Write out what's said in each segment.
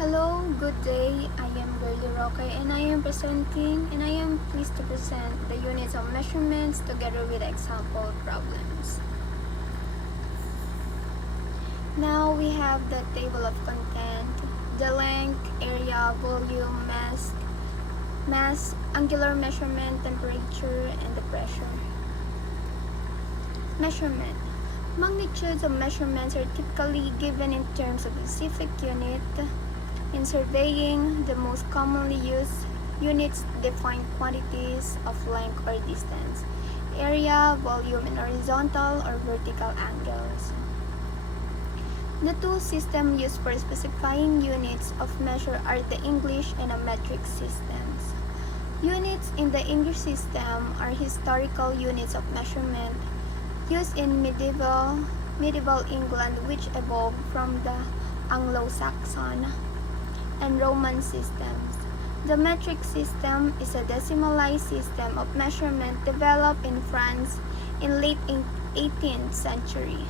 Hello, good day. I am Girly Rocker and I am pleased to present the units of measurements together with example problems. Now we have the table of content, the length, area, volume, mass, angular measurement, temperature, and the pressure. Measurement. Magnitudes of measurements are typically given in terms of specific unit. In surveying, the most commonly used units define quantities of length or distance, area, volume, and horizontal or vertical angles. The two systems used for specifying units of measure are the English and the metric systems. Units in the English system are historical units of measurement used in medieval England, which evolved from the Anglo-Saxon and Roman systems. The metric system is a decimalized system of measurement developed in France in late 18th century.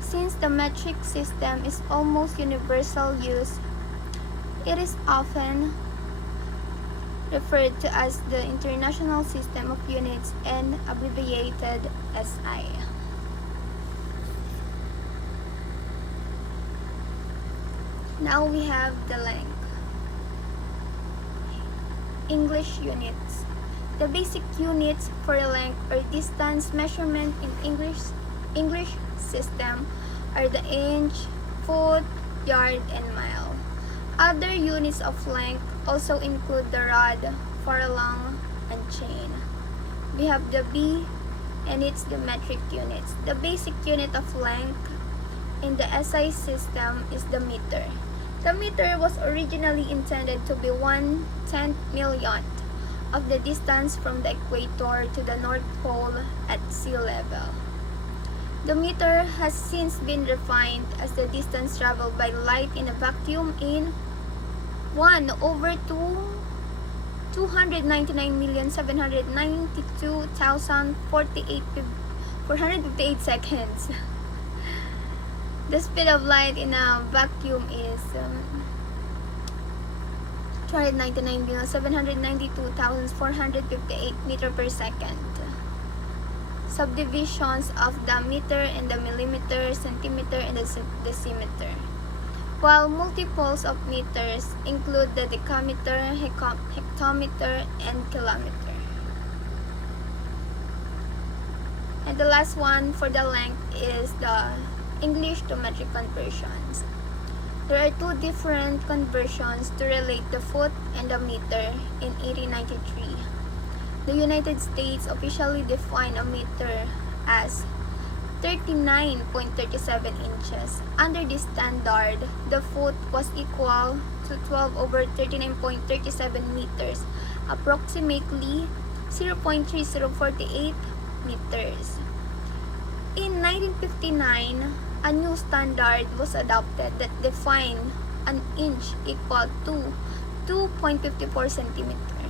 Since the metric system is almost universal use, it is often referred to as the International System of Units and abbreviated SI. Now we have the length. English units. The basic units for length or distance measurement in English system are the inch, foot, yard, and mile. Other units of length also include the rod, furlong, and chain. We have the B, and it's the metric units. The basic unit of length in the SI system is the meter. The meter was originally intended to be 1/10 millionth of the distance from the equator to the North Pole at sea level. The meter has since been refined as the distance traveled by light in a vacuum in 1/299,792,458 seconds. The speed of light in a vacuum is 299,792,458 meter per second. Subdivisions of the meter and the millimeter, centimeter, and the decimeter. While multiples of meters include the decameter, hectometer, and kilometer. And the last one for the length is the English to metric conversions. There are two different conversions to relate the foot and the meter in 1893. The United States officially defined a meter as 39.37 inches. Under this standard, the foot was equal to 12/39.37 meters, approximately 0.3048 meters. In 1959, a new standard was adopted that defined an inch equal to 2.54 centimeter.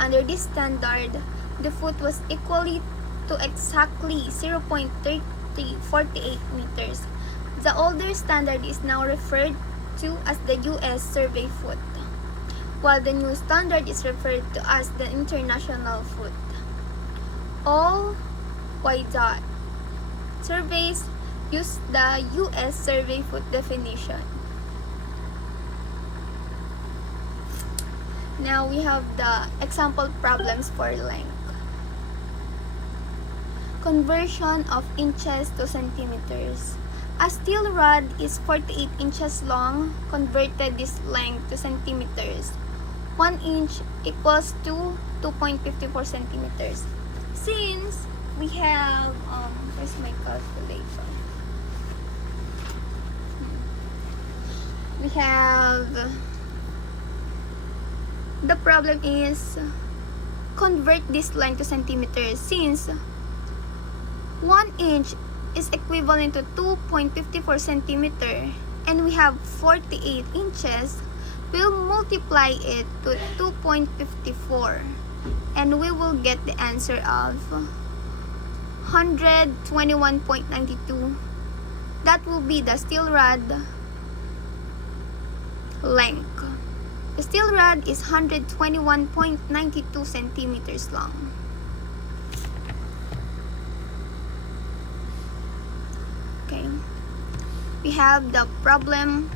Under this standard, the foot was equally to exactly 0.3048 meters. The older standard is now referred to as the U.S. survey foot, while the new standard is referred to as the international foot. All Y. Surveys use the U.S. survey foot definition. Now we have the example problems for length. Conversion of inches to centimeters. A steel rod is 48 inches long. Converted this length to centimeters. 1 inch equals to 2.54 centimeters. Since we have, where's my calculator? We have, the problem is convert this length to centimeters. Since 1 inch is equivalent to 2.54 centimeter and we have 48 inches, we'll multiply it to 2.54 and we will get the answer of 121.92. That will be the steel rod length. The steel rod is 121.92 centimeters long. Okay. We have the problem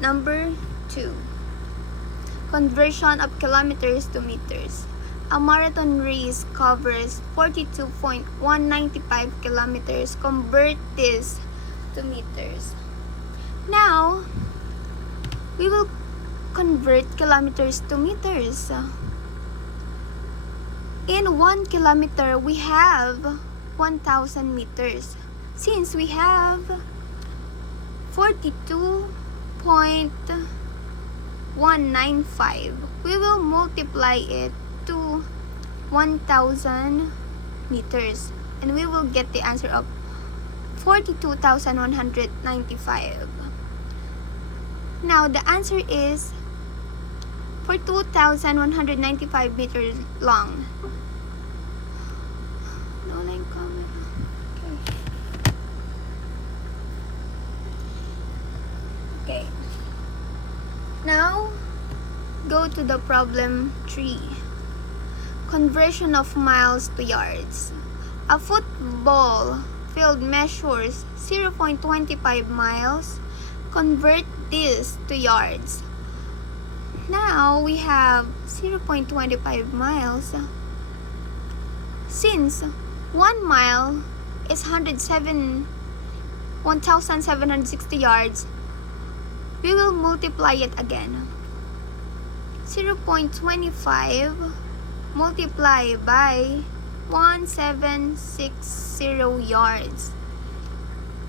number 2. Conversion of kilometers to meters. A marathon race covers 42.195 kilometers. Convert this to meters. Now, we will convert kilometers to meters. In 1 kilometer, we have 1,000 meters. Since we have 42.195, we will multiply it to 1,000 meters, and we will get the answer of 42,195. Now the answer is 42,195 meters long. No line camera. Okay. Now go to the problem 3. Conversion of miles to yards. A football field measures 0.25 miles. Convert this to yards. Now we have 0.25 miles. Since 1 mile is 1,760 yards, we will multiply it again. 0.25 multiplied by 1,760 yards.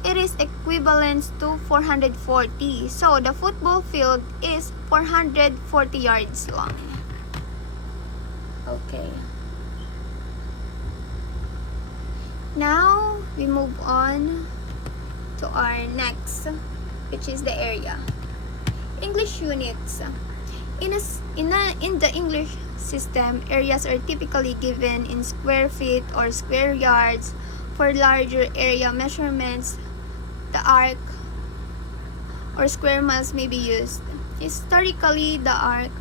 It is equivalent to 440. So the football field is 440 yards long. Okay. Now we move on to our next, which is the area. English units. In the English system, areas are typically given in square feet or square yards. For larger area measurements, the arc or square miles may be used. Historically, the arc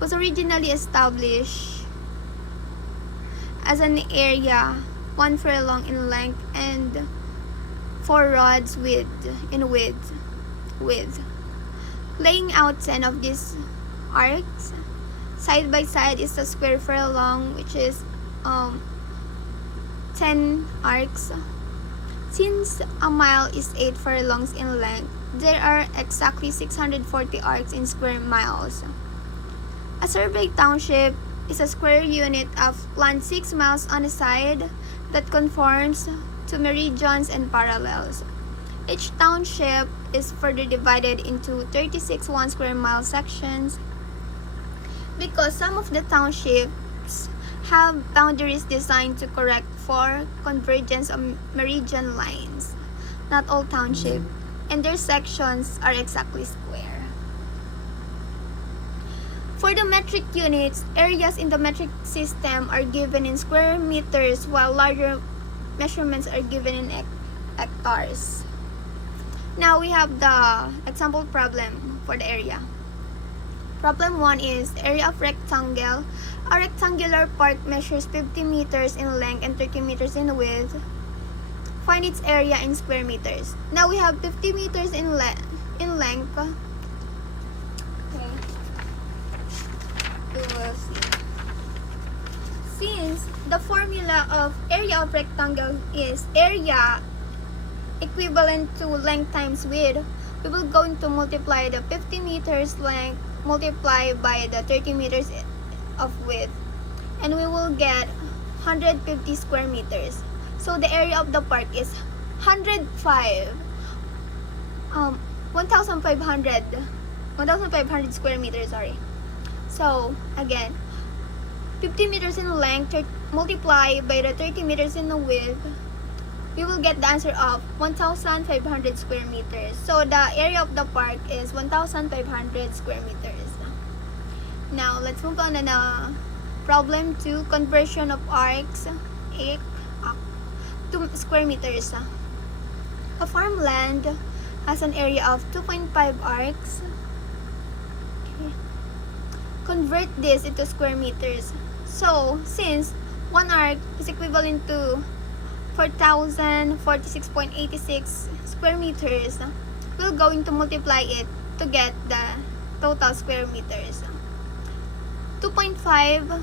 was originally established as an area 1 furlong in length and 4 rods in width. Laying out 10 of these arcs side by side is a square furlong, which is 10 arcs. Since a mile is 8 furlongs in length, there are exactly 640 arcs in square miles. A survey township is a square unit of land 6 miles on a side that conforms to meridians and parallels. Each township is further divided into 36 1 square mile sections. Because some of the townships have boundaries designed to correct for convergence of meridian lines. Not all townships and their sections are exactly square. For the metric units, areas in the metric system are given in square meters while larger measurements are given in hectares. Now we have the example problem for the area. Problem 1 is area of rectangle. A rectangular park measures 50 meters in length and 30 meters in width. Find its area in square meters. Now we have 50 meters in length. Okay. We will see. Since the formula of area of rectangle is area equivalent to length times width, we will going to multiply the 50 meters length multiplied by the 30 meters of width, and we will get 150 square meters. So the area of the park is 1,500 square meters, sorry. So again, 50 meters in length multiplied by the 30 meters in the width, we will get the answer of 1,500 square meters. So the area of the park is 1,500 square meters. Now let's move on to the problem 2, conversion of arcs to square meters. A farmland has an area of 2.5 arcs. Convert this into square meters. So, since 1 arc is equivalent to 4,046.86 square meters, we're going to multiply it to get the total square meters. 2.5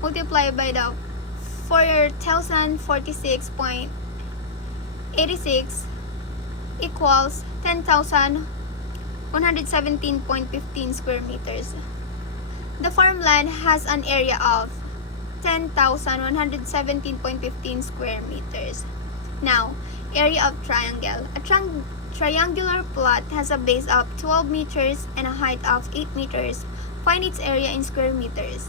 multiplied by the 4,046.86 equals 10,117.15 square meters. The farmland has an area of 10,117.15 square meters. Now, area of triangle. A triangular plot has a base of 12 meters and a height of 8 meters. Find its area in square meters.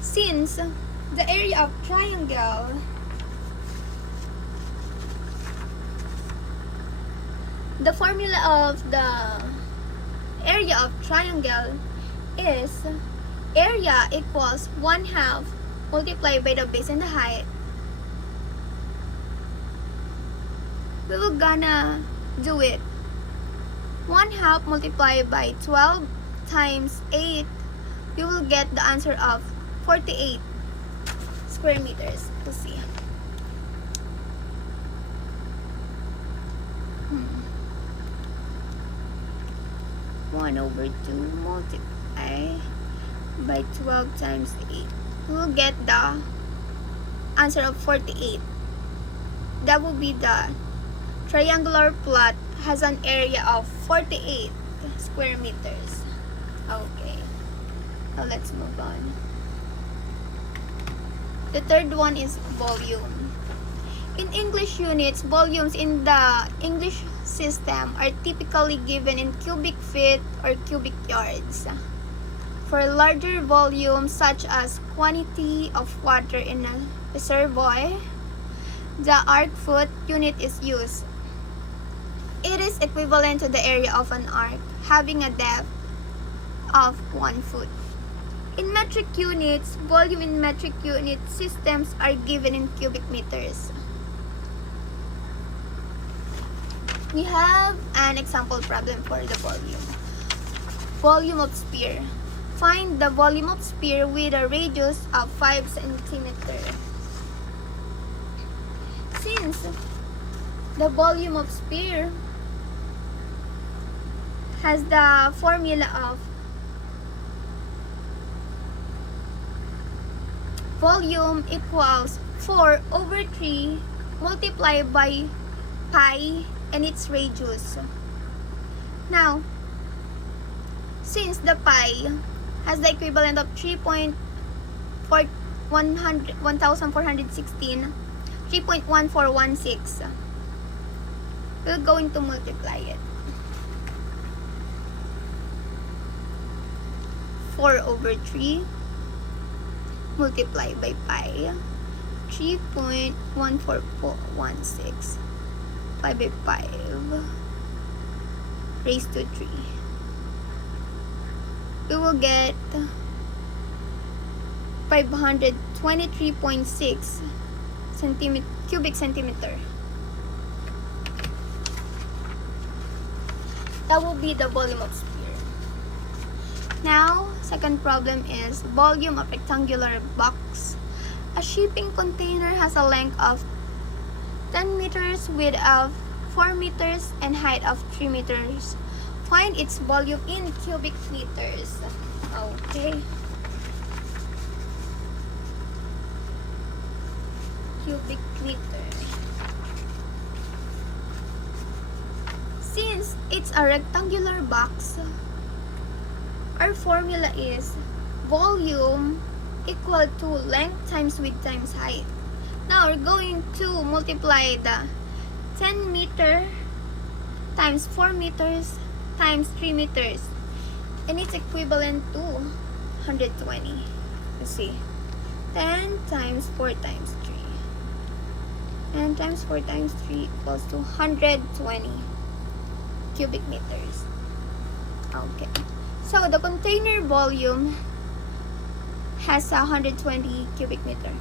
Since the area of triangle the formula of the area of triangle is area equals 1/2 multiplied by the base and the height. We will gonna do it 1/2 multiplied by 12 times 8. You will get the answer of 48 square meters. We'll see. 1/2 multiply by 12 times 8. We'll get the answer of 48. That will be the triangular plot has an area of 48 square meters. Okay. Now let's move on. The third one is volume. In English units, volumes in the English system are typically given in cubic feet or cubic yards. For larger volumes such as quantity of water in a reservoir, the arc foot unit is used. It is equivalent to the area of an arc having a depth of 1 foot. In metric units, volume in metric unit systems are given in cubic meters. We have an example problem for the volume. Volume of sphere. Find the volume of sphere with a radius of 5 centimeters. Since the volume of sphere has the formula of volume equals 4/3 multiplied by pi and its radius. Now, since the pi has the equivalent of 3.1416, 3.1416, we're going to multiply it. 4/3 multiplied by pi, 3.1416 by 5 raised to 3. We will get 523.6 cubic centimeter. That will be the volume of sphere. Now, second problem is volume of rectangular box. A shipping container has a length of 10 meters, width of 4 meters, and height of 3 meters. Find its volume in cubic meters. Okay. Cubic meter. Since it's a rectangular box, our formula is volume equal to length times width times height. Now we're going to multiply the 10 meter times 4 meters times 3 meters, and it's equivalent to 120. Let's see. 10 times 4 times 3. And times 4 times 3 equals to 120 cubic meters. Okay. So the container volume has 120 cubic meter.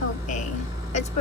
Okay.